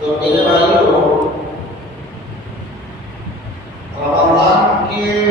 तो मेरे भाइयों रमजान के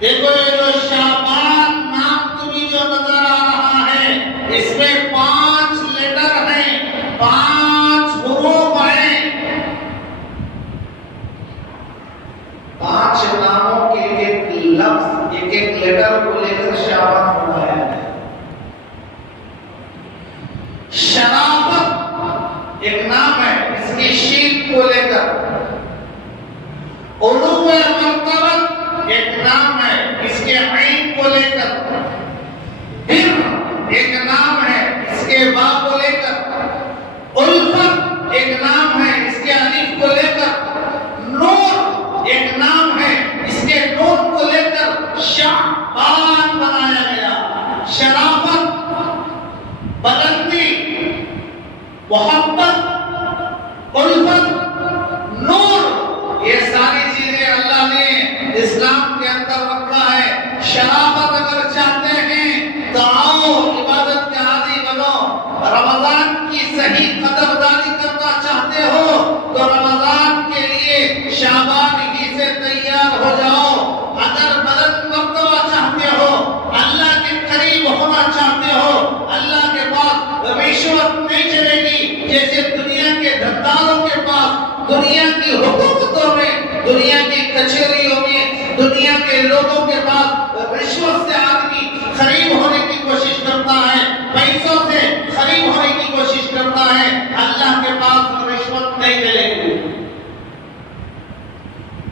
देखो ये जो शाबान नाम तुम्हें जो नजर आ रहा है, इसमें 5 लेटर हैं, 5 हुरूफ हैं। 5 नामों के एक लफ्ज, एक लेटर को लेकर शाबान बनाया है। शराफत एक नाम है, इसकी शीन को लेकर। उलूए मर्तबत एक नाम है, इसके ऐन को लेकर। बिर एक नाम है, इसके बा को लेकर। उल्फत एक नाम है, इसके अलिफ को लेकर। नूर एक नाम है, इसके नून को लेकर शाबान बनाया गया। शराफत, बुलंदी, मोहब्बत, उल्फत, नूर, ये सारी चीजें अल्लाह ने इस्लाम के अंदर रखा है। शराफत अगर चाहते हैं तो आओ इबादत के आदी बनो। रमजान की सही कदरदारी करना चाहते हो तो रमजान के लिए शाबान ही से तैयार हो जाओ। अगर बुलंद मर्तबा चाहते हो, अल्लाह के करीब होना चाहते हो, अल्लाह के पास रिश्वत नहीं चलेगी जैसे दुनिया के धंधारों के पास, दुनिया की हुकूमतों में, दुनिया की कचहरियों में, दुनिया के लोगों के पास रिश्वत से आदमी खरीद होने की कोशिश करता है, पैसों से खरीद होने की कोशिश करता है। अल्लाह के पास रिश्वत नहीं मिलेगी।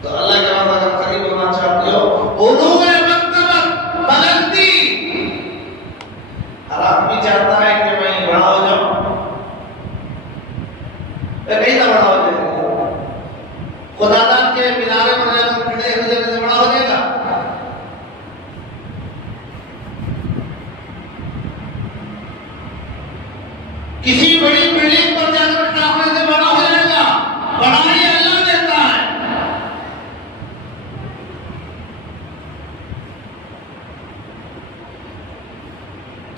तो अल्लाह के पास अगर खरीद होना चाहते हो, उलूए मर्तबत, बुलंदी। हर आदमी चाहता है कि मैं बड़ा हो जाऊं, नहीं तो बड़ा हो जाएगा। खुदादार के मीनारे पर जाकर खड़े हो जाने से बड़ा हो जाएगा? किसी बड़ी बिल्डिंग पर जाकर खड़ा होने से बड़ा हो जाएगा? बढ़ाई अल्लाह देता है।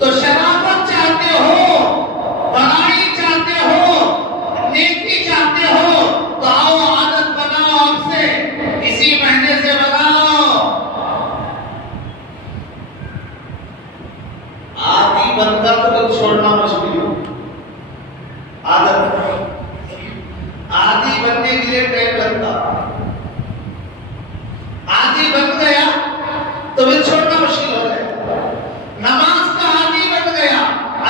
तो शराफत चाहते हो, बढ़ाई चाहते हो, नेकी चाहते हो तो आओ आदत बनाओ, आपसे इसी महीने से बनाओ। आदि बनकर तो छोड़ना मुश्किल हो। आदत आदि बनने के लिए टाइम लगता। आदि बन गया तो फिर छोड़ना मुश्किल हो जाएगा। नमाज का आदि बन गया,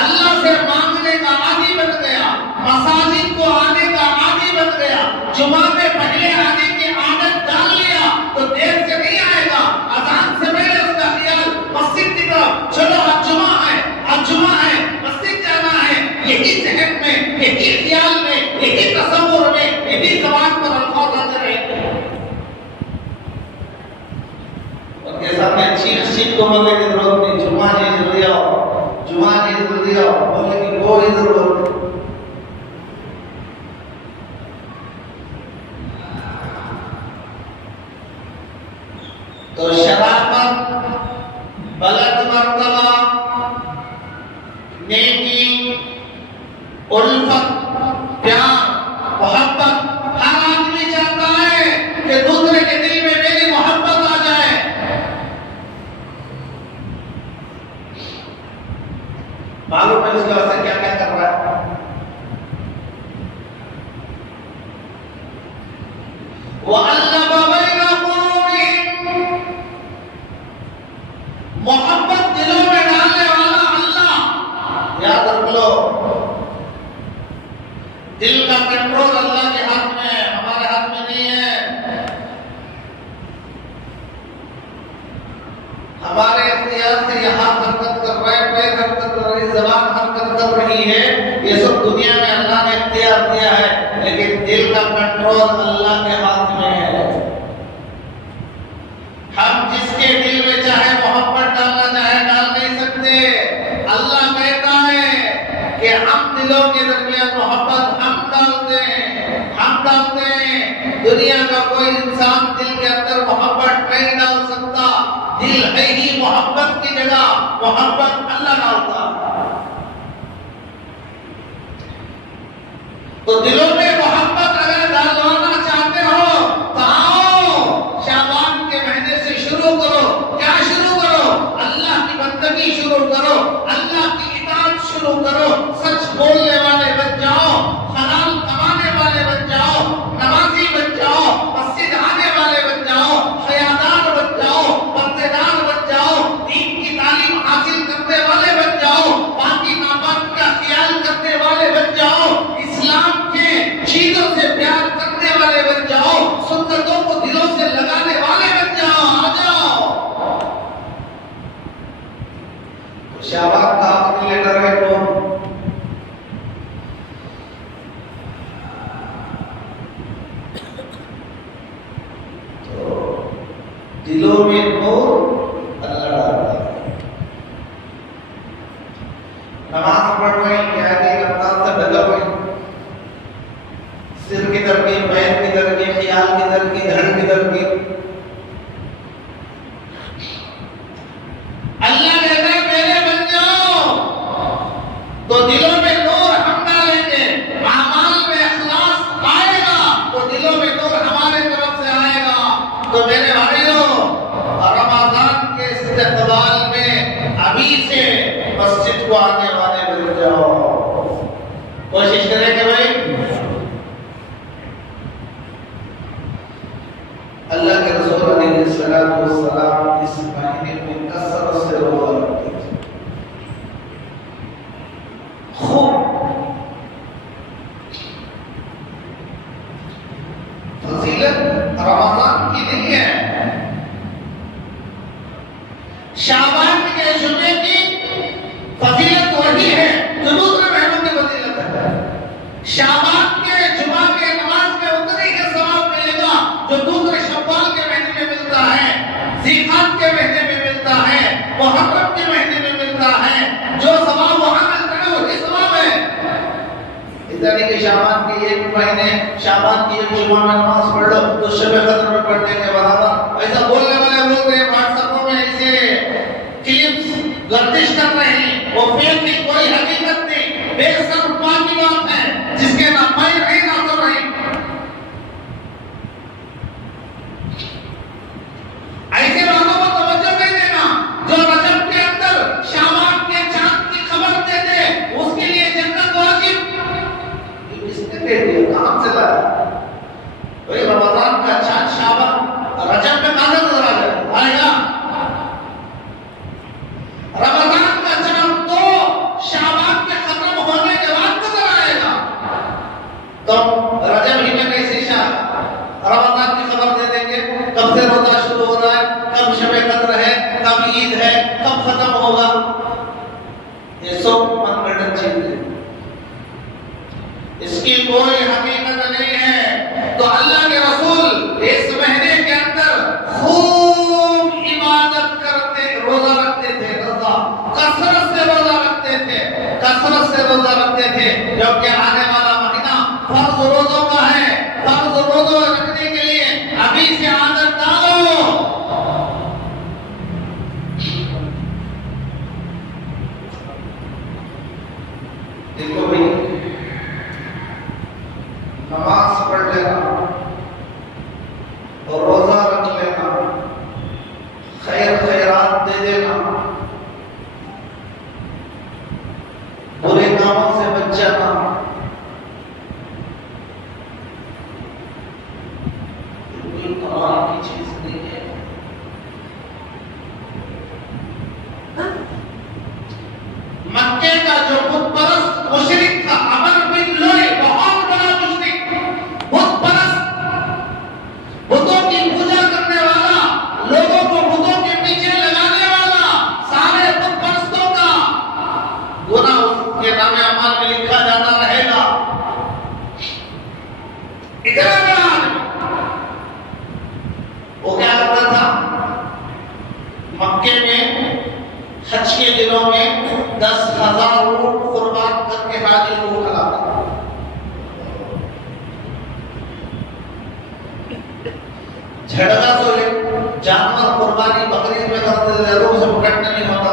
अल्लाह से मांगने का आदि बन गया, मसाजिद को आने का आदि बन गया, जुमा में पहले आने की आदत डाल लिया तो देर से नहीं आएगा। अजान से पहले उसका ख्याल मस्जिद की तरफ, चलो आज जुमा है, आज जुमा है, मस्जिद जाना है, यही जहन में, यही ख्याल में, यही तसव्वुर में, यही ज़बान पर अल्फाज आते रहेंगे। उनके सामने चीख को बोलने की जरूरत नहीं। जुमा जी जल्दी आओ, जुमा जी जल्दी आओ बोलने की कोई जरूरत नहीं। तो शराफत, बुलंद मर्तबा, नेकी, उल्फत, प्यार, मोहब्बत, हर आदमी चाहता है कि दूसरे के दिल में मेरी मोहब्बत आ जाए। मालूम है उसके वास्ते क्या क्या कर रहा है? मोहब्बत दिलों में डालने वाला अल्लाह। याद रख लो, दिल का कंट्रोल अल्लाह के हाथ में है, हमारे हाथ में नहीं है। हमारे इख्तियार से ये हाथ हरकत कर रहे हैं, पैर हरकत कर रही है, ज़बान हरकत कर रही है, ये सब दुनिया में अल्लाह ने इख्तियार दिया है, लेकिन दिल का कंट्रोल अल्लाह के हाथ में है। हम जिसके दिल में चाहे मोहब्बत डालना चाहे डाल नहीं सकते। अल्लाह कहता है कि हम दिलों के दरमियान मोहब्बत हम डालते हैं, हम डालते हैं। दुनिया का कोई इंसान दिल के अंदर मोहब्बत नहीं डाल सकता। दिल है ही मोहब्बत की जगह, मोहब्बत अल्लाह डालता। तो दिलों में मोहब्बत अगर डालवाना चाहते हो तो आओ, शाबान के महीने से शुरू करो। शाबाश का अपनी लेटर है कौन? तो दिलों में नूर अल्लाह डालता है। नमाज पढ़ रहे हैं क्या कि रमजान से डगर हुए, सिर की तरफ की, पैर की तरफ की, ख्याल की तरफ की, धड़ की तरफ की। अल्लाह कहता है मेरे बन जाओ तो दिलों में नूर हम डालेंगे, अमाल में इखलास आएगा तो दिलों में नूर हमारे तरफ से आएगा। तो मेरे भाइयों, रमजान के इस्तक़बाल में अभी से मस्जिद को आने वाले बन जाओ, कोशिश करेंगे भाई। अल्लाह के रसूल अलैहिस्सलातु वस्सलाम इस महीने में कसरत से रोजा रखते थे। खूब फजीलत रमजान की नहीं है, शाबान के जुमे की फजीलत वही है जो दूसरे महीनों की फजीलत है। शाबान के जुमा के नमाज में उतने ही सवाब मिलेगा जो दूसरे शव्वाल के महीने में मिलता है, ज़ीक़ात के महीने में मिलता है, मुहर्रम के महीने में मिलता है। जो सवाब वहां मिलता है वही सवाब है। इस तरह के शाबान के एक महीने, शाबान की एक जुमा में नमाज पढ़ लो तो शब कद्र में पढ़ने के बराबर। ऐसा बोलने वाले बोलते हैं व्हाट्सएप में, ऐसे क्लिप्स गर्दिश कर रहे हैं, वो फेक की कोई हकीकत नहीं, बेसरपा की बात है जिसके ना मैं नहीं ना तो नहीं। ऐसे बातों को तवज्जो नहीं देना। जो रजब के अंदर शाबान के चांद की खबर दे दे उसके लिए जन्नत वाजिब, ये किसने कह दिया, कहां से लाया? भाई रमजान का चांद शाबान रजब में कहां नजर आएगा? रमजान का चांद तो शाबान के खत्म होने के बाद नजर आएगा। तो रजब ही में कैसे रमजान की खबर दे देंगे? कब से रोजा शुरू हो रहा है, कब शब कद्र है, कब ईद है, कब खत्म होगा? ये सब मनगढ़ंत चीज है, इसकी कोई हकीकत नहीं है। तो अल्लाह के रसूल इस महीने के अंदर खूब इबादत करते, रोजा रखते थे, रोजा कसरत से रोजा रखते थे, कसरत से रोजा रखते थे। जबकि आने वाला महीना फर्ज रोजों का है, फर्ज रोजा रखने के लिए अभी से आदत डालो। देखो भाई, नमाज पढ़ लेना और रोजा रख लेना, खैर खैरात दे देना, बुरे कामों से बच जाना, कोई कमाल की चीज नहीं है। मक्के का जो बुत परस्त मुशरिक था अमर बिन लोई, बहुत बड़ा मुशरिक, बुत परस्त, बुतों की पूजा करने वाला, लोगों को बुतों के पीछे लगाने वाला, सारे बुत परस्तों का गुनाह उसके नामे अमाल में लिखा जाता रहेगा। इतना बड़ा आदमी, वो क्या करता था? मक्के में हज के दिनों में 10,000 ऊंट कुर्बान करके हाजी को खिलाता। झड़गा तो जानवर कुर्बानी बकरीद में करते थे, लोग से पकड़ने नहीं होता।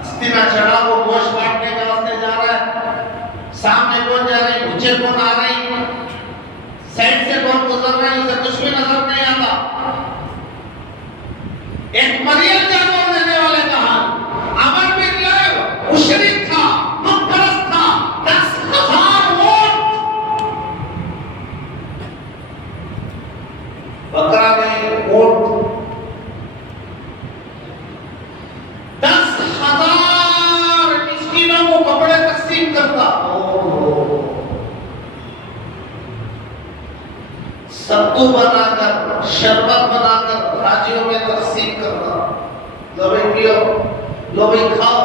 अस्थि में चढ़ा वो गोश्त काटने के वास्ते जा रहा है, सामने कौन जा रही, पीछे कौन आ रही, साइड से कौन गुजर रहा है, उसे कुछ भी नजर नहीं आता। एक मरियम जानवर देने वाले का हाल, अमर बिन लोई मुशरिक था, मुपरस्त था, 10,000 ऊंट, बकरा नहीं ऊंट, 10,000 मिस्कीनों को कपड़े तकसीम करता, सत्तू बनाकर, शरबत बनाकर राजियों में तकसीम करता। लो भाई पियो, लो भाई खाओ।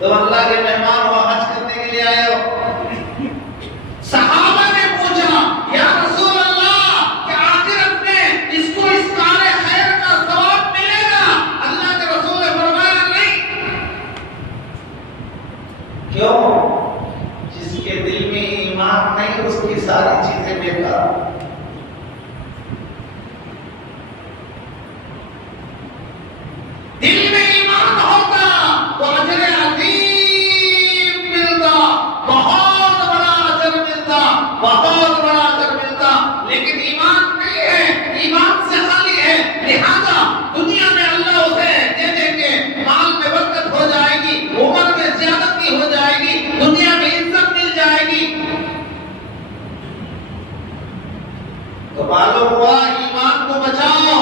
तो अल्लाह के मेहमान हो, हज करने के लिए आए हो। सहाबा ने पूछा, या रसूल अल्लाह, क्या आखिरत में इसको इस कार्य खैर का सवाब मिलेगा? अल्लाह के रसूल ने फरमाया नहीं। क्यों? जिसके दिल में ईमान नहीं उसकी सारी चीजें बेकार। दिल में ईमान होता तो अजर अजीम मिलता, बहुत बड़ा अजर मिलता, बहुत बड़ा अजर मिलता। लेकिन ईमान नहीं है, ईमान से खाली है, लिहाजा दुनिया में अल्लाह उसे दे देंगे, माल में बरकत हो जाएगी, उम्र में ज़्यादती हो जाएगी, दुनिया में इज्जत मिल जाएगी। तो मालूम हुआ ईमान को बचाओ।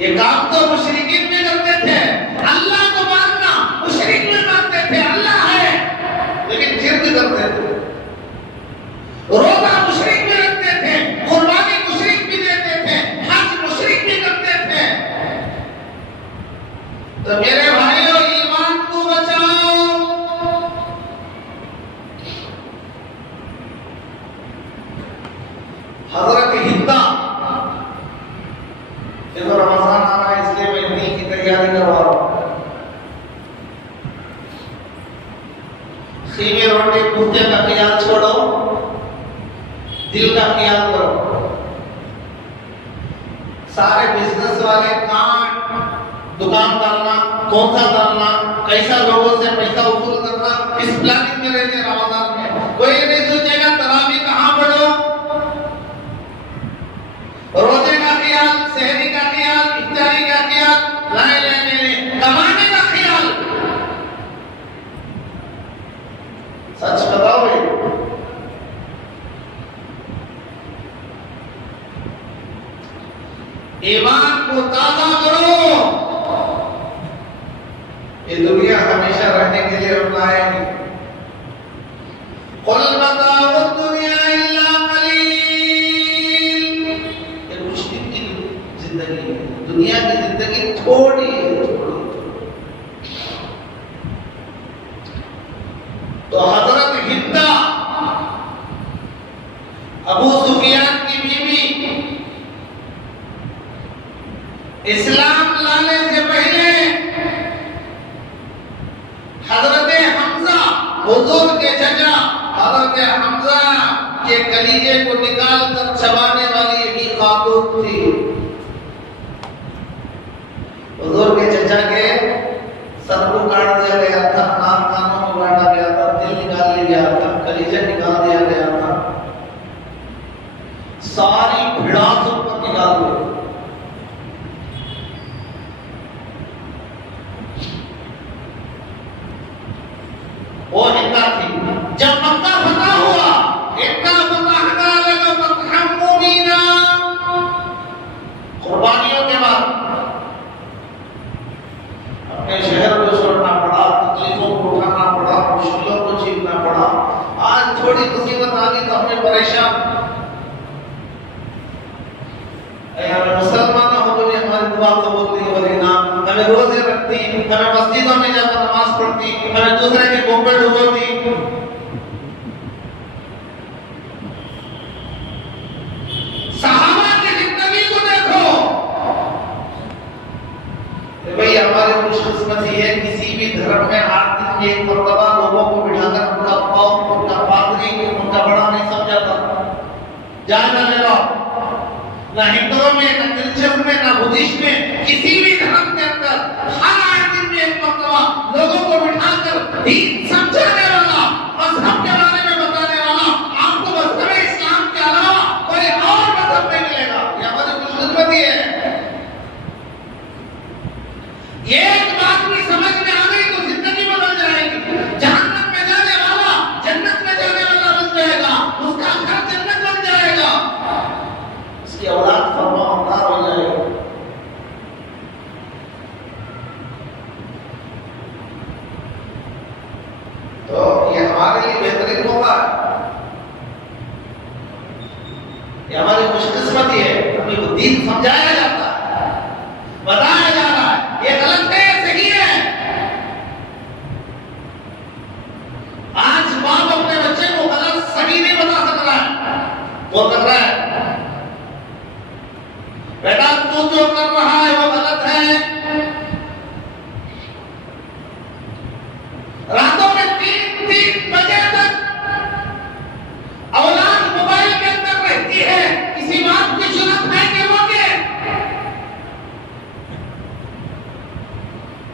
ये काम तो मुशरिकीन में करते थे। अल्लाह को मानना मुशरिक में मानते थे, अल्लाह है, लेकिन जिद करते थे। रोजा मुशरिक में रखते थे, कुर्बानी मुशरिक भी देते थे, हज मुशरिक भी करते थे। तो मेरे भाइयों, ईमान को बचाओ। हजरत हिंदा, देखो रमजान आ रहा है इसलिए मैं इतनी की तैयारी करवा रहा हूँ। खीमे रोटी कुत्ते का ख्याल छोड़ो, दिल का ख्याल करो। सारे बिजनेस वाले कहाँ दुकान डालना, कौन सा डालना, कैसा लोगों से पैसा वसूल करना, इस प्लानिंग में रहते रमजान में। कोई नहीं सोचेगा तरावी कहाँ पढ़ो, रोजे का ख्याल, सहरी का ख्याल, इफ्तारी का ख्याल, कमाने का ख्याल। सच बताओ भाई, ईमान को ताज़ा करो। ये दुनिया हमेशा रहने के लिए हम आएंगे। कुल बताओ दुनिया इल्ला कलील, ये कुछ दिन की जिंदगी है, दुनिया की जिंदगी थोड़ी है। तो हजरत हिंदा, अबू सुफियान की बीवी, इस्लाम लाने से पहले हजरत हमजा, हुजूर के चचा हजरत हमजा के कलीजे को निकाल कर चबाने वाली एक खातून थी। हुजूर के चचा के सर को काट दिया गया था, नाक कानों में काटा गया था, दिल निकाल लिया गया था, कलीजा निकाल दिया गया था, सारी भिड़ास ऊपर निकाल दी। वो हिंदा थी। जब मक्का फतह हुआ, इतना फतहना लगा फतहम मुबीना, कुर्बानियों के बाद अपने शहर को छोड़ना पड़ा, तकलीफों को उठाना पड़ा, मुश्किलों को झेलना पड़ा। आज थोड़ी मुसीबत आ गई तो हमें परेशान। हमें मुसलमान हो तो भी हमारी दुआ कबूल नहीं हो रही ना, हमें रोजे रखती, हमें मस्जिदों में जाकर नमाज पढ़ती, हमें दूसरे के कोपड़ डुबोती। सहाबा की जिंदगी को देखो। भाई हमारे खुशकिस्मत ये है, किसी भी धर्म में 8 दिन में एक मर्तबा लोगों को बिठाकर उनका पाँव, उनका पादरी, उनका बड़ा नहीं समझा था। जानना ले लो, ना हिंदुओं में, ना क्रिश्चियन में, ना बुद्धिस्ट में, किसी भी धर्म के अंदर हर 8 दिन में एक मर्तबा लोगों को बिठाकर दीन समझाने वाला, मजहब के बारे में बताने वाला आपको मजहब इस्लाम के अलावा कोई और मजहब नहीं मिलेगा। ये हमारी खुशकिस्मती है। एक बात भी समझ में आ गई तो जिंदगी बदल जाएगी। जहन्नम में जाने वाला जन्नत में जाने वाला बन जाएगा, उसका घर जन्नत बन जाएगा, उसकी औलाद फरमाबरदार हो जाएगी। तो ये हमारे लिए बेहतरीन मौका है, ये हमारी खुशकिस्मती है। आदमी को दीन समझाया जाता है, बताया जा रहा है ये गलत है, सही है। आज बाप अपने बच्चे को गलत सही नहीं बता सक रहा है, वो कर रहा है बेटा तू जो कर रहा है वो गलत है। रातों में 3-3 बजे तक औलाद मोबाइल के अंदर रहती है, किसी बात की जरूरत है कि वो के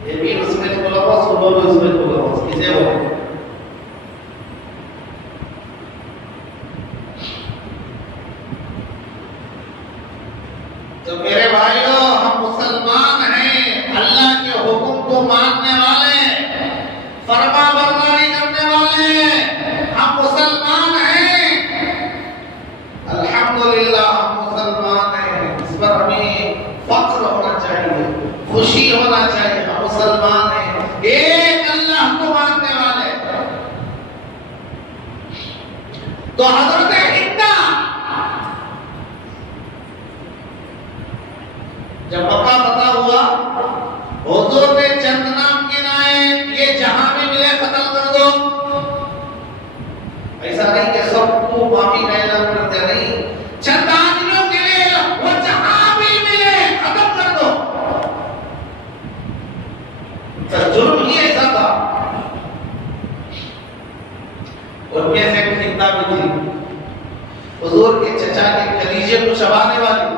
ये भी उसमें बोला बस वो भी उसमें बोला बस किसे वो। तो मेरे भाइयों हम मुसलमान हैं, अल्लाह के हुक्म को मानने वाले, फरमा बरदारी करने वाले हम मुसलमान हैं। अल्हम्दुलिल्लाह हम मुसलमान हैं, इस पर हमें फख्र होना चाहिए, खुशी होना चाहिए। हम मुसलमान हैं, एक अल्लाह को मानने वाले। तो हजरत हिंदा जब मक्का फतह हुआ, हुजूर ने चंद नाम गिनाए, ये जहां भी मिले खत्म कर दो। ऐसा नहीं कि सबको माफी का ऐलान करते, नहीं, चंद आदमियों के लिए वो जहां भी मिले खत्म कर दो। तो जुर्म ही ऐसा था। उनमें से एक हिंदा भी थी, हुजूर के चचा के कलीजे को चबाने वाली।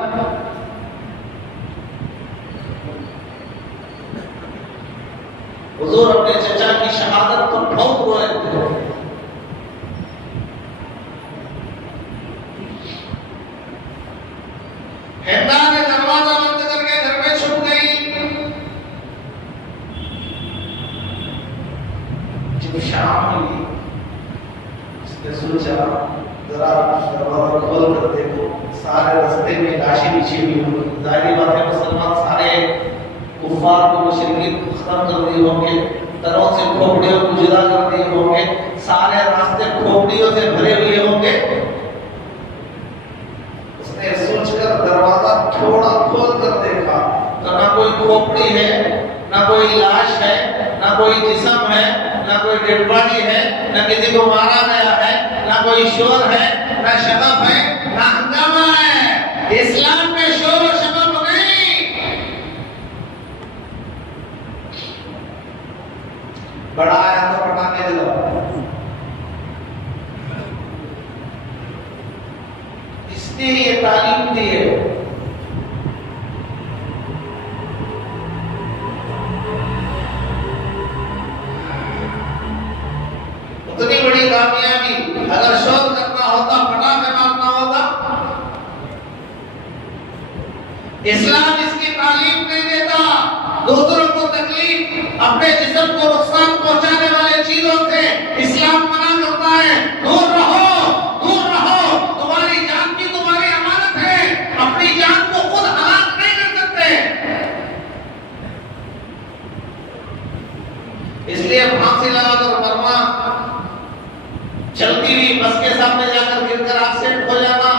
हुजूर अपने चचा की शहादत तो बहुत रोए थे। हिंदा ने दरवाजा बंद करके घर में छुप गई। जब शाम हुई उसने सोचा जरा दरवाजा खोल कर देखो, सारे रास्ते में लाशें बिछी हुई होंगी। जाहिर बात है मुसलमान सारे कुफार को मुशरिकीन को खत्म कर दिए होंगे, तरों से खोपड़ियों को जुदा कर दिए होंगे, सारे रास्ते खोपड़ियों से भरे हुए होंगे। उसने सोचकर दरवाजा थोड़ा खोल कर देखा तो ना कोई खोपड़ी है, ना कोई लाश है, ना कोई जिस्म है, ना कोई डेड बॉडी है, ना किसी को मारा गया है, ना कोई शोर है, ना शगफ है, ना हंगामा है। इस्लाम में शोर और शगफ बड़ा आया तो पटाखे जलाओ। इसने ये तालीम दी है। उतनी बड़ी कामयाबी अगर शोर करना होता, पटाखे मारना होता, इस्लाम इसकी तालीम नहीं देता। दूसरों को तकलीफ, अपने जिस्म को नुकसान पहुंचाने वाले चीजों से इस्लाम मना करता है। दूर रहो, दूर रहो, तुम्हारी जान भी तुम्हारी अमानत है, अपनी जान को खुद हलाक नहीं कर सकते। इसलिए फांसी लगाकर मरना, चलती हुई बस के सामने जाकर गिरकर एक्सीडेंट हो जाना,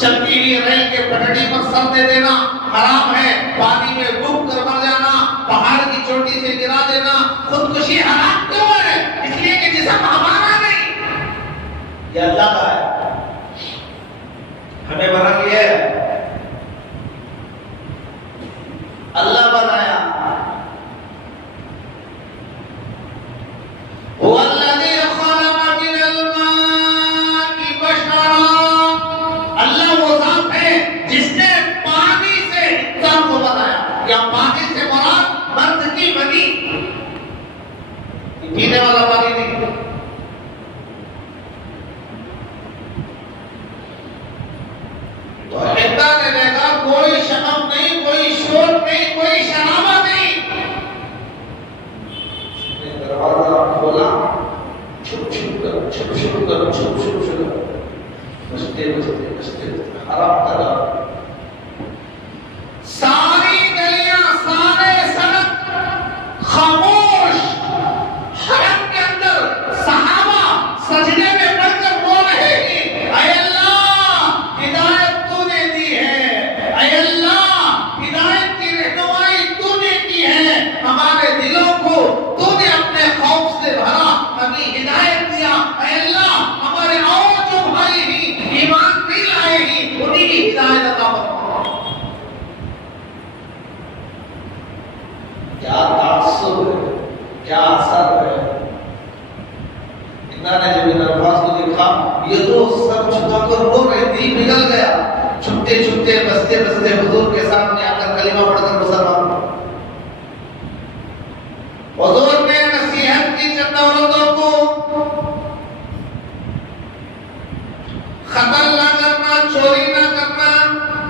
चलती हुई रेल के पटड़ी पर सर दे देना हराम है। पानी में डूब कर मर जाना, पहाड़ की चोटी से गिरा देना, खुदकुशी हराम क्यों है? इसलिए कि जिस्म हमारा नहीं, ये अल्लाह का है, हमें बना लिया है, अल्लाह बनाया। अल्लाह वो ज़ात है जिसने पानी से इंसान को बनाया, या पानी से मुराद मर्द की मनी, पीने वाला पानी नहीं। तो हिंदा ने देखा कोई शगफ नहीं, कोई शोर नहीं, कोई शराबा नहीं। दरवाजा खोला, छुप छुप कर, छुप छुप कर, छुप छुप कर, बचते बचते बचते हराम तला। सारी गलियां, सारे सड़क खामोश। हरम के अंदर सहाबा सजदे में पड़कर बोल रहे हैं, ऐ अल्लाह हिदायत तूने दी है, ऐ छुपते छुपते बसते बसते हुजूर के सामने आकर कलिमा पढ़कर मुसलमान हुजूर ने नसीहत की चंद औरतों को कत्ल ना करना, चोरी ना करना,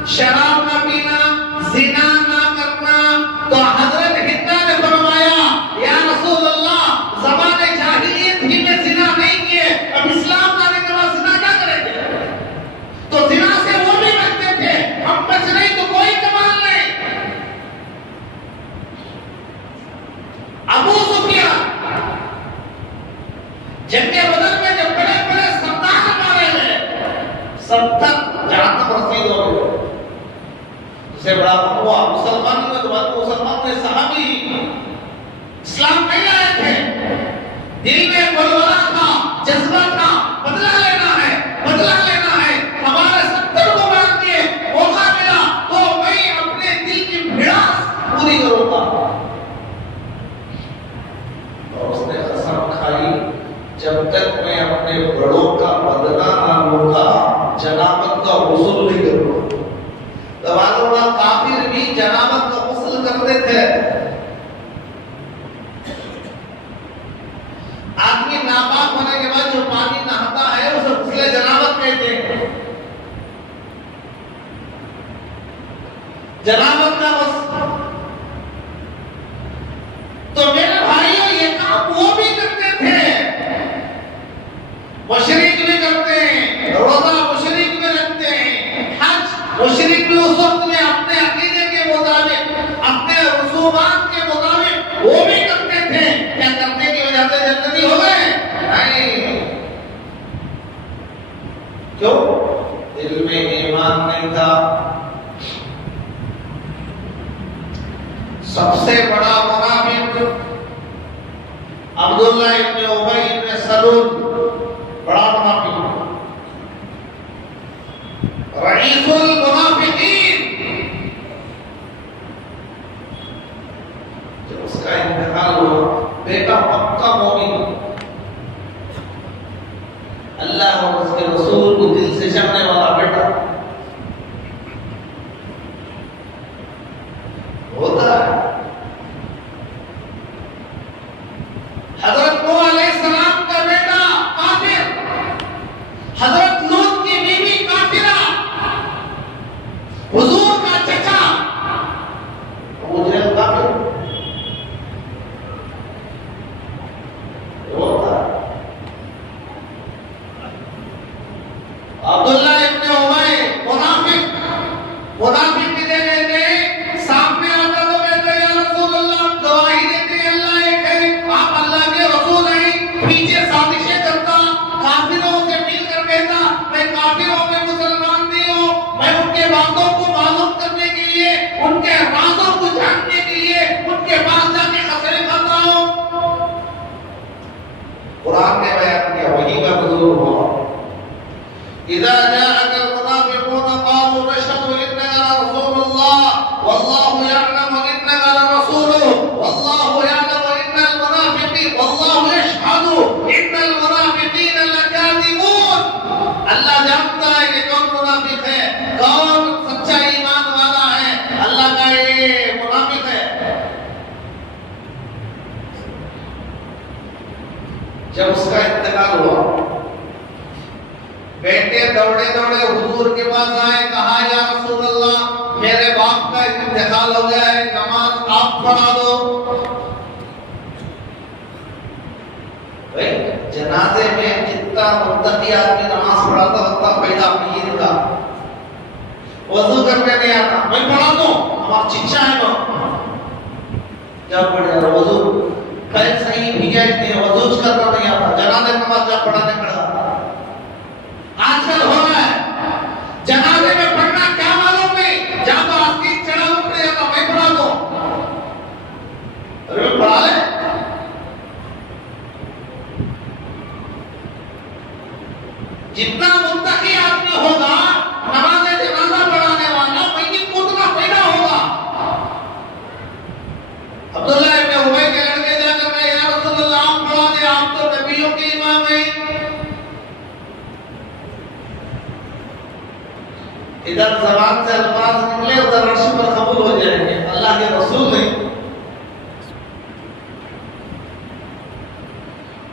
शराब ना पीना, जिना ना करना। तो हजरत हिंदा ने फरमाया, या रसूल अल्लाह, ज़माने जाहिलियत ही में जिना नहीं किए, अब इस्लाम लाने के बाद जिना क्या करेंगे? तो जिना से वो भी बचते थे, हम बच नहीं तो कोई कमाल नहीं। अबू सुफियान जंगे बदर में जब बड़े बड़े सरदार मारे गए, 70 जहन्नम रसीद हो गए, उससे बड़ा हुआ मुसलमान में तो बात मुसलमान ने सहाबी इस्लाम नहीं लाए थे, दिल में बलवाला था, जज्बा था, बदला लेना है, बदला लेना है। हमारे 70 को मार दिए, मौका मिला तो मैं अपने दिल की भड़ास पूरी करूंगा। और उसने कसम खाई, जब तक मैं अपने बड़ों का बदला ना लूंगा, जनाबत का गुस्ल नहीं करूंगा। तो मालूम हुआ काफिर भी जनाबत का गुस्ल करते थे। आदमी नापाक होने के बाद जो पानी नहाता है उसे गुस्ले जनाबत कहते हैं। जनाबत का गुस्ल। तो मेरे भाइयों ये काम वो भी करते थे, मुशरिक भी करते हैं, रोजा मुशरिक में रखते हैं, हज मुशरिक भी उस वक्त में अपने अकीदे के मुताबिक, अपने रसूमात के मुताबिक वो भी करते थे। क्या करने की वजह से जन्नती हो गए? नहीं। क्यों? दिल में ईमान नहीं था। सबसे बड़ा मुनाफिक अब्दुल्लाह इब्न उबय इब्न सलूल, बड़ा मुनाफिक, रईसुल मुनाफिकीन। जब उसका इंतकाल हुआ, बेटा पक्का मोमिन, अल्लाह और उसके रसूल को दिल से जानने वाला बेटा होता है। हजरत नूह अलैहिस्सलाम का बेटा काफिर, हजरत लूत की बीवी काफिरा, हुजूर का चचा अबू जहल काफिर होता है। अब्दुल्लाह इब्न उबय मुनाफिक, मुनाफिक किसे कहते हैं? सामने आता तो कहते हैं, या रसूल अल्लाह, गवाही देते हैं अल्लाह एक है, आप अल्लाह के रसूल हैं, पीछे साजिशें करता, काफिरों से मिलकर कहता मैं काफिरों में मुसलमान नहीं हूं, मैं उनके बातों को मालूम करने के लिए, उनके राज़ों को जानने के लिए उनके पास जाके कसमें खाता हूं। कुरान ने बयान किया, वही का नुज़ूल हुआ, इज़ा जाअकल मुनाफिकून क़ालू नशहदु इन्नका रसूलुल्लाह वल्लाहु यअलमु इन्नका लरसूलुहु वल्लाहु यअलमु इन्नल मुनाफिकीन वल्लाहु यशहदु इन्नल मुनाफिकीन लकाज़िबून। अल्लाह जानता है कि कौन मुनाफिक है, कौन सच्चा ईमान वाला है। अल्लाह का ये मुनाफिक है। जब उसका इंतकाल हुआ, बेटे दौड़े दौड़े हुजूर के पास आए, कहा या रसूल अल्लाह, मेरे बाप का इंतकाल हो गया है, नमाज आप पढ़ा दो। भाई जनाजे में जितना मुत्तकी आदमी नमाज पढ़ाता उतना फायदा पीर का। वजू करने नहीं आता, मैं पढ़ा दूं, हमारी शिक्षा है वो क्या पढ़े वजू कल सही भीगे वजूज करना नहीं आता, जनाजे नमाज जब पढ़ाने पड़ा। आजकल हो रहा है जनाजे में पढ़ना क्या मालूम नहीं, जहां तो आस्तीन चढ़ा उठ जाता, मैं पढ़ा दो, अरे पढ़ा ले। जितना मुत्तकी आदमी होगा नमाज़े जनाजा पढ़ाने वाला, मय्यत को उतना फायदा होगा। अब्दुल्लाह इब्न उबय के लड़के जाकर कहा या रसूल अल्लाह, आप पढ़ा दे, आप तो नबियों के इमाम हैं, इधर जबान से अल्फाज निकले उधर अर्श पर कबूल हो जाएंगे, अल्लाह के रसूल नहीं।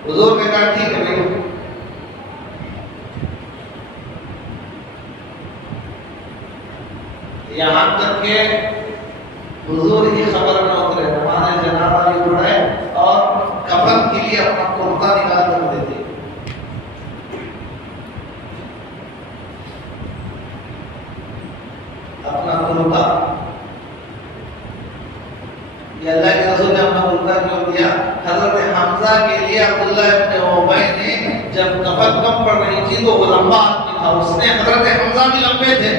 हुजूर ने कहा ठीक है भाई, यहाँ तक के हुजूर की खबर में उतरे, नमाज़ जनाज़ा भी पढ़े और कफन के लिए अपना कुर्ता निकाल कर देते। अपना कुर्ता, ये अल्लाह के रसूल ने अपना कुर्ता क्यों दिया? हजरत हमजा के लिए अब्दुल्लाह इब्न उबई ने जब कफन कम पड़ रही थी तो वो लंबा आदमी था, उसने हजरत हमजा भी लंबे थे,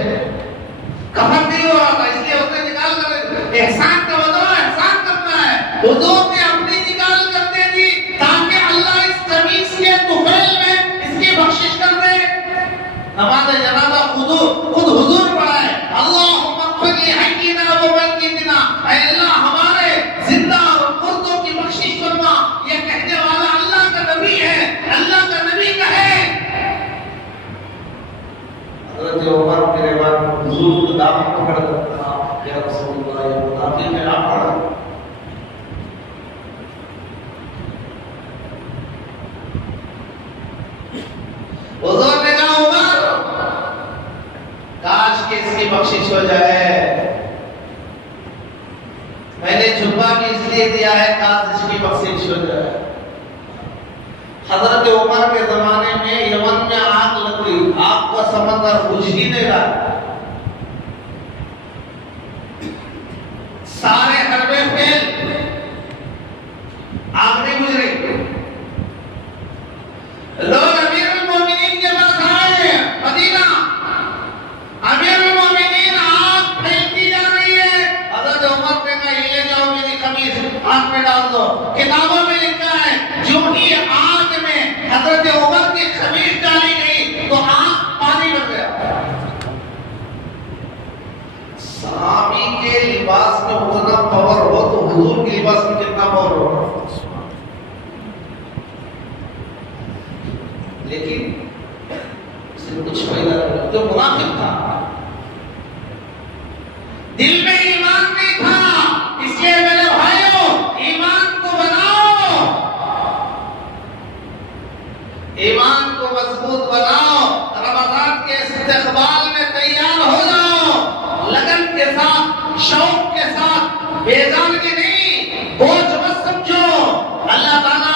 कफन नहीं हो रहा था, इसलिए उसने निकाल कर एहसान का बदला एहसान करना है। हुजूर ने अपनी निकाल कर दे दी ताकि अल्लाह इस कमीज के तुफैल में इसकी बख्शिश कर दे। नमाज जनाजा खुद हुजूर पढ़ाए, अल्लाहुम्मा ग़फ़िर ली हय्यिना व मय्यितिना, ऐ अल्लाह हमारे जिंदा और मुर्दों की बख्शिश फरमा। ये कहने वाला अल्लाह का नबी है, अल्लाह का नबी कहे। हज़रत उमर के रिवाज में हुजूर को दामन पकड़ कर कहा, या रसूलल्लाह, ये मुनाफिक में आप पढ़ा। हुजूर ने कहा उमर, काश कि इसकी बख्शिश हो जाए, मैंने जुब्बा भी इसलिए दिया है काश इसकी बख्शिश हो जाए। हजरत उमर के जमाने में यमन में आग लग गई, आग का समंदर बुझ ही नहीं रहा, सारे हरबे फेल, आग नहीं बुझ रही। लोग अमीरुल मोमिनीन के पास आए मदीना, अमीरुल मोमिनीन आग फैलती जा रही है। हजरत उमर ने कहा ये ले जाओ मेरी कमीज आग में डाल दो। किताबों में लिखा है जो ही आग में हजरत उमर की कमीज डाली गई तो आग पानी बन गया। सहाबी के लिबास में उतना पावर हो तो हुजूर के लिबास में कितना पावर हो। लेकिन उसने कुछ फायदा नहीं, जो मुनाफिक था, दिल में ईमान नहीं था, इसलिए मेरे भाइयों ईमान को बनाओ, ईमान को मजबूत बनाओ, रमजान के इस्तकबाल में तैयार हो जाओ, लगन के साथ, शौक के साथ, बेजानगी नहीं, बोझ मत समझो। अल्लाह ताला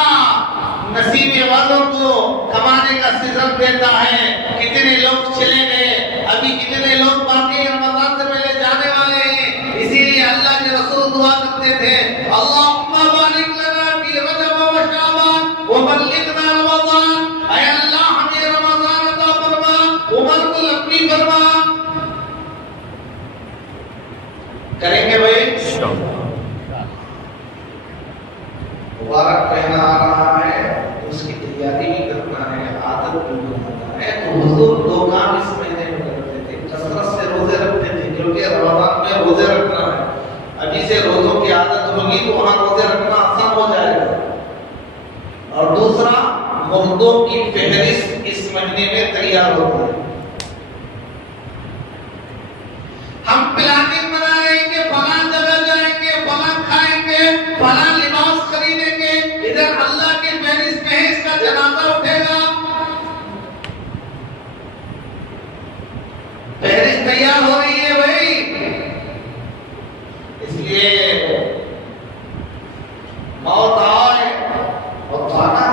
नसीबे वालों को कमाने का सीजन देता है। कितने लोग चले गए, अभी कितने लोग बाकी रमजान से पहले जाने वाले हैं। इसीलिए अल्लाह के रसूल दुआ करते थे, अल्लाहुम्मा बारिक लना फी रजब व शाबान व बल्लिगना रमजान, ऐ अल्लाह हमें रमजान अता फरमा, उम्र को लंबी फरमा। करेंगे भाई, मुबारक महीना आ रहा है, उसकी तैयारी भी करना है, आदत भी बनाना है। तो हुजूर दो काम इस महीने में करते थे, कसरत से रोजे रखते थे, क्योंकि रमजान में रोजे रखना है। अभी से रोजों की आदत होगी तो वहां रोजे रखना आसान हो जाएगा। और दूसरा, मुर्दों की फहरिस्त इस महीने में तैयार होती है। हम प्लानिंग बना रहे हैं कि फलां जगह जाएंगे, फलां खाएंगे, फलां लिबास खरीदेंगे, इधर अल्लाह की फहरिस्त में है, इसका जनाजा उठेगा। फहरिस्त तैयार हो रही है भाई, इसलिए मौत आए और खाना,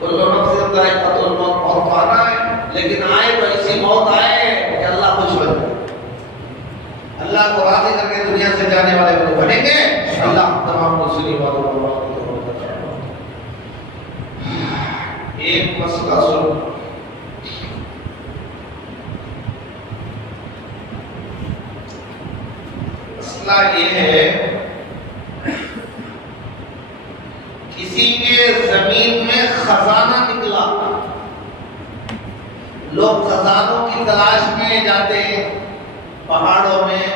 कुल्लु नफ्सिन ज़ाइक़ातुल मौत, मौत खाना है, लेकिन आए तो ऐसी मौत आए कि अल्लाह खुश हो जाए, अल्लाह को राज़ी करके दुनिया से जाने वाले लोग बनेंगे। अल्लाह तमाम मुस्लिम वालों को एक मसला सुनो, मसला ये है, किसी के जमीन में खजाना निकला, लोग खजानों की तलाश में जाते हैं, पहाड़ों में,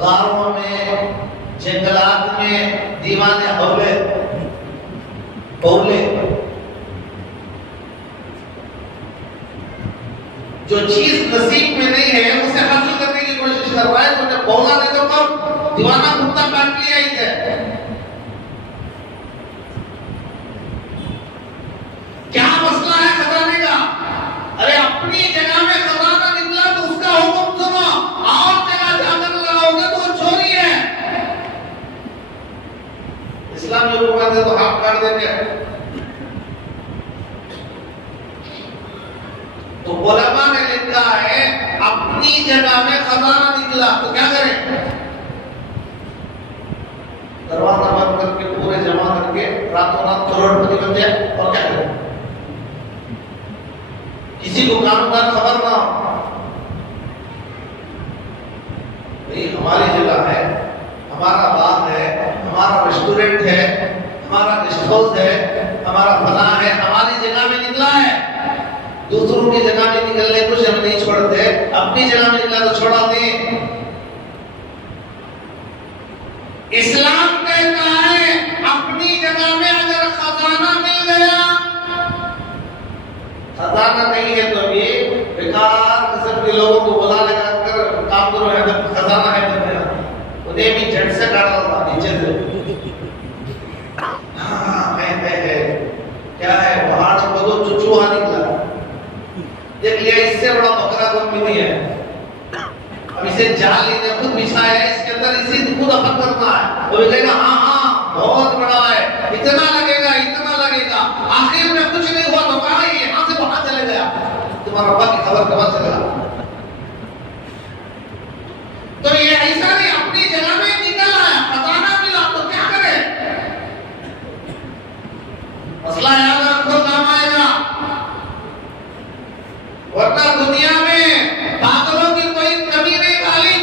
गारों में, जंगलात में, दीवाने हौले जो चीज नसीब में नहीं है उसे हासिल करने की कोशिश कर रहा है। तुमने बोला नहीं तो कब दीवाना कुत्ता काट लिया इसे। क्या मसला है खजाने का? अरे अपनी जगह में खजाना निकला तो उसका हुक्म सुनो, और जगह जाकर लगाओगे तो वो चोरी है। इस्लाम जो हुकूमत है तो हाथ काट देंगे। तो उलमा ने लिखा है अपनी जगह में खजाना निकला तो क्या करें? दरवाजा बंद करके पूरे जमा करके रातों रात करोड़पति बन जाए और क्या करें? किसी को कानून खबर ना हो। नहीं, हमारी जगह है, हमारा बाग है, हमारा रेस्टोरेंट है, हमारा गेस्ट हाउस है, हमारा फला है, हमारी जगह में निकला है। दूसरों की जगह में निकलने को हम नहीं छोड़ते, अपनी जगह में निकला तो छोड़ा दे। इस्लाम कहता है अपनी जगह में अगर खजाना मिल गया, खजाना नहीं है तो भी बेकार किस्म के लोगों को बुला लेकर काम करो है तो खजाना है तो उन्हें भी झट से काट दो नीचे से। हाँ है क्या है? पहाड़ को तो चुचुआ निकला, देख लिया, इससे बड़ा बकरा कोई भी नहीं है। अब इसे जाल इन्हें खुद बिछाया है, इसके अंदर इसी खुद अपन करना है। वो कहेगा हाँ बहुत बड़ा है, इतना लगेगा इतना लगेगा, आखिर में कुछ नहीं हुआ तो कहा ये यहाँ से वहां चले गया। तुम्हारा अब्बा की खबर कब चलेगा? तो ये ऐसा नहीं, अपनी जगह में निकल आया, खजाना मिला तो क्या करे? मसला याद रखो, काम आएगा। वरना दुनिया में पागलों की कोई कमी नहीं खाली,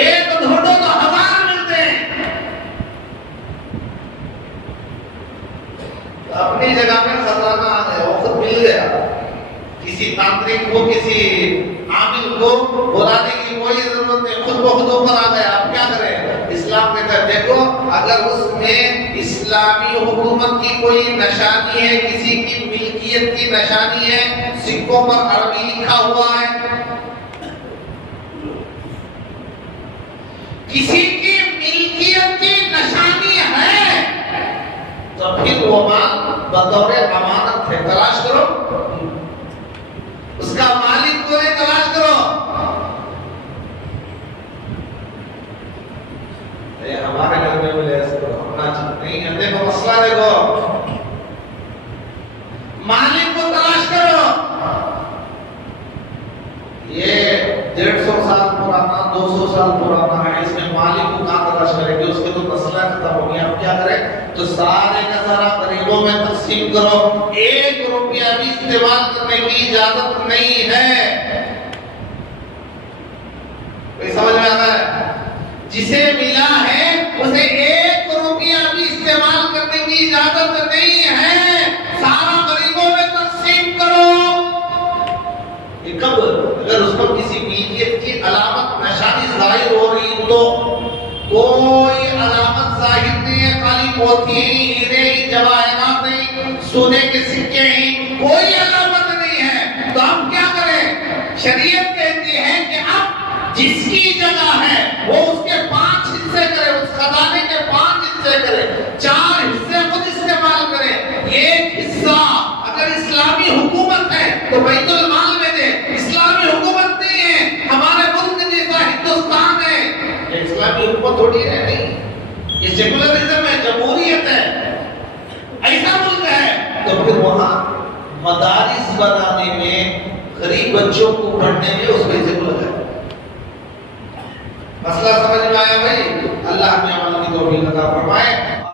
एक ढूंढो तो हजार मिलते हैं। तो अपनी जगह में खजाना आ गया, खुद मिल गया। किसी तांत्रिक को, किसी आमिल को बुलाने की कोई जरूरत नहीं, खुद ब खुद ऊपर आ गया। अब क्या करें? इस्लाम कहता है देखो, अगर उसमें इस्लामी हुकूमत की कोई निशानी है, किसी की मिल्कियत की निशानी है, सिक्कों पर अरबी लिखा हुआ है, किसी की मिल्कियत की निशानी है, तो फिर वो माल बतौर अमानत है, तलाश करो, उसका मालिक को तलाश करो। हमारे घर में बोले होना नहीं है, देखो मसला देखो, मालिक को तलाश करो। ये 150 साल पुराना, 200 साल पुराना है, इसमें मालिक को कहाँ तलाश करेंगे? उसके तो मसला खत्म हो गया। अब क्या करें? तो सारे का सारा गरीबों में तकसीम करो, 1 रुपया भी इस्तेमाल करने की इजाजत नहीं है। कोई समझ में आता है? जिसे मिला है उसे 1 रुपया भी इस्तेमाल करने की इजाजत नहीं है, सारा गरीबों में तकसीम करो। ये कब? अगर उस पर किसी मिल्कियत की अलामत निशानी जाहिर हो रही हो तो। कोई अलामत जाहिर नहीं है, खाली मोती ही, हीरे ही, जवाहरात नहीं, सोने के सिक्के ही, कोई अलामत नहीं है, तो हम क्या करें? शरीयत कहती है कि अब जिसकी जगह है वो उसके 5 हिस्से करे, उस खजाने के 5 हिस्से करे, 4 हिस्से खुद इस्तेमाल करे, 1 हिस्सा अगर इस्लामी हुकूमत है तो बैतुल माल में दे। इस्लामी हुकूमत नहीं है, हमारे मुल्क जैसा हिंदुस्तान है, ये इस्लामी हुकूमत थोड़ी है, नहीं, ये सेकुलरिज्म है, जमहूरियत है, ऐसा मुल्क है। तो फिर वहां मदारिस बनाने में, गरीब बच्चों को पढ़ने में उस पैसे को लगाए। मसला समझ में आया भाई? अल्लाह हमें अमल की तौफीक अता फरमाए।